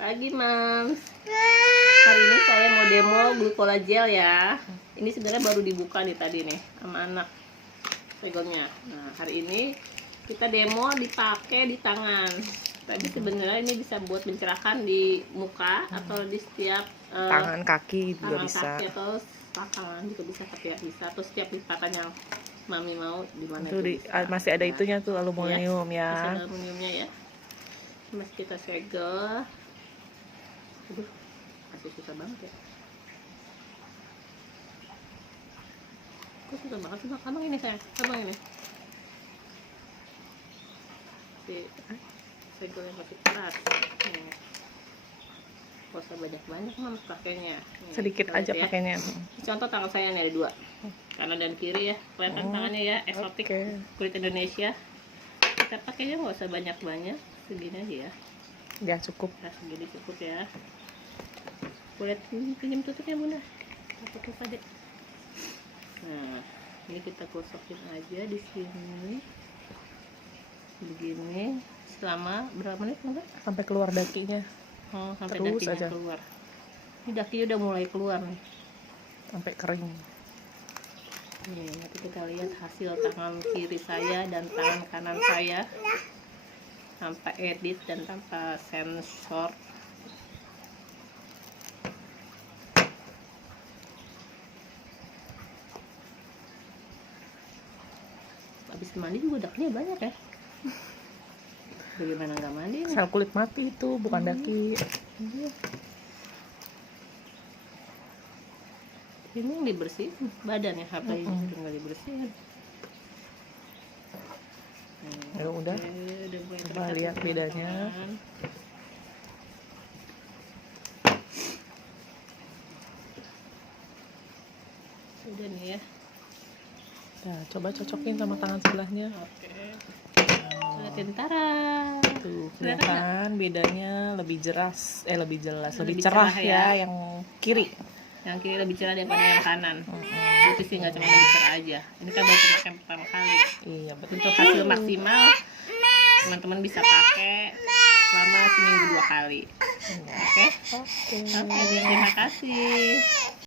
Pagi, Mams. Hari ini saya mau demo glucolagel ya. Ini sebenarnya baru dibuka nih tadi nih sama anak pegangnya. Nah, hari ini kita demo dipakai di tangan. Tapi sebenarnya ini bisa buat mencerahkan di muka atau di setiap tangan kaki juga tangan bisa. kaki atau tangan juga bisa, tapi ya bisa atau setiap lipatan yang mami mau di mana Itu itu bisa. masih ada Ya. itunya tuh aluminium Masih ya. ada aluminiumnya ya. Mas kita segel. Aduh, masih susah banget ya. Kok susah banget sih, Bang? Abang ini sayang, abang ini. Si segel yang masih keras. Nih. Gak usah banyak-banyak Mams pakainya. Nih, Sedikit kita aja lihat ya. pakainya. Contoh tangan saya nih ada dua, kanan dan kiri ya. Kelihatan tangannya ya, eksotik. Oke. Kulit Indonesia. Kita pakainya nggak usah banyak-banyak, segini aja ya. Ya cukup. Nah, segini cukup ya. Boleh pinjam tutupnya Bunda. Tutup aja. Nah, ini kita gosokin aja di sini. Begini selama berapa menit Bunda? Sampai keluar dakinya. Oh, sampai Terus dakinya aja. keluar. Ini dakinya udah mulai keluar nih. Sampai kering. Nih, nanti kita lihat hasil tangan kiri saya dan tangan kanan saya tanpa edit dan tanpa sensor. Habis mandi juga dakinya banyak ya. Bagaimana nggak mandi nih? Sel kulit mati itu, bukan daki. Iya. Ini yang dibersihin badannya, HP ini nggak dibersihin. Ya udah. Udah mulai Coba terlihat lihat nih, bedanya. teman-teman. Sudah nih ya. Nah, coba cocokin sama tangan sebelahnya. Oke. Lihatin Tara. Tuh, Kelihatan nggak? kelihatan bedanya lebih jelas, lebih Lebih cerah cerah ya ya. yang kiri. Yang kiri lebih cerah daripada yang kanan. Putih sih nggak cuma lebih cerah aja. Ini kan baru pakai pertama kali. Iya, betul. Untuk hasil maksimal, teman-teman bisa pakai selama seminggu 2 kali. Oke? Oke. Oke, terima kasih.